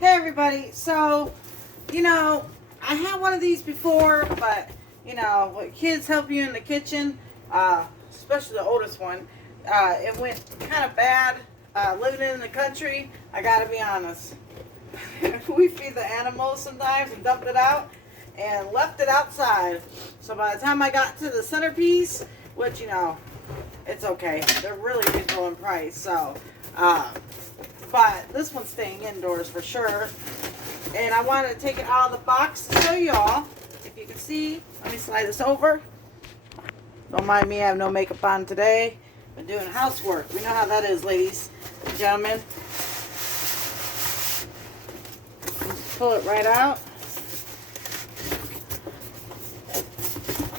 Hey everybody, so, I had one of these before, but, when kids help you in the kitchen, especially the oldest one, it went kind of bad. Living in the country, I gotta be honest. We feed the animals sometimes and dumped it out and left it outside. So by the time I got to the centerpiece, which, it's okay. They're really reasonable in price, so, but this one's staying indoors for sure. And I wanted to take it out of the box to show y'all. If you can see, let me slide this over. Don't mind me, I have no makeup on today. Been doing housework. We know how that is, ladies and gentlemen. Just pull it right out.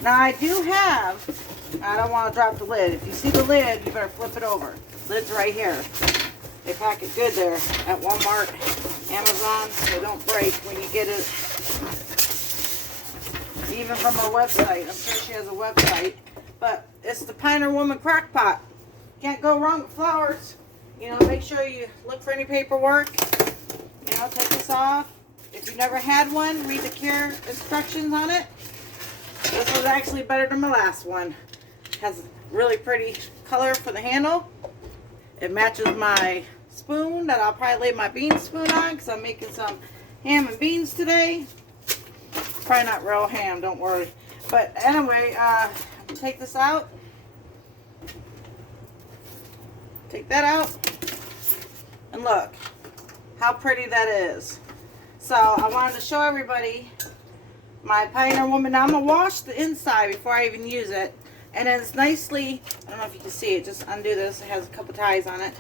Now I do have, I don't want to drop the lid. If you see the lid, you better flip it over. Lid's right here. They pack it good there at Walmart, Amazon, so don't break when you get it. Even from her website. I'm sure she has a website. But it's the Pioneer Woman Crockpot. Can't go wrong with flowers. Make sure you look for any paperwork. Take this off. If you've never had one, read the care instructions on it. This one's actually better than my last one. It has a really pretty color for the handle. It matches my spoon that I'll probably lay my bean spoon on because I'm making some ham and beans today. Probably not real ham, don't worry. But anyway, take this out. Take that out. And look how pretty that is. So I wanted to show everybody my Pioneer Woman. Now I'm going to wash the inside before I even use it. And then it's nicely, I don't know if you can see it, just undo this. It has a couple ties on it.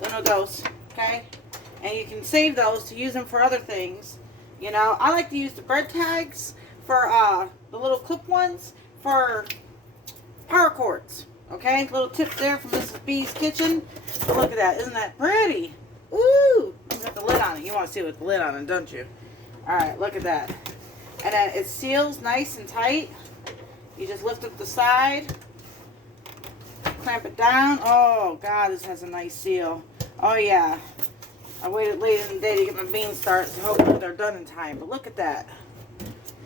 Then it goes, okay? And you can save those to use them for other things. I like to use the bread tags for the little clip ones for power cords. Okay, little tip there from Mrs. B's kitchen. But look at that, isn't that pretty? Ooh, it's got the lid on it. You want to see it with the lid on it, don't you? All right, look at that. And then it seals nice and tight. You just lift up the side, clamp it down. Oh God, this has a nice seal. Oh yeah. I waited late in the day to get my beans started, so hopefully they're done in time. But look at that.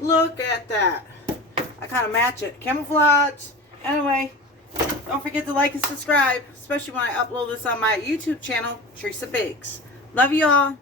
Look at that. I kind of match it. Camouflage. Anyway, don't forget to like and subscribe, especially when I upload this on my YouTube channel, Teresa Bakes. Love you all.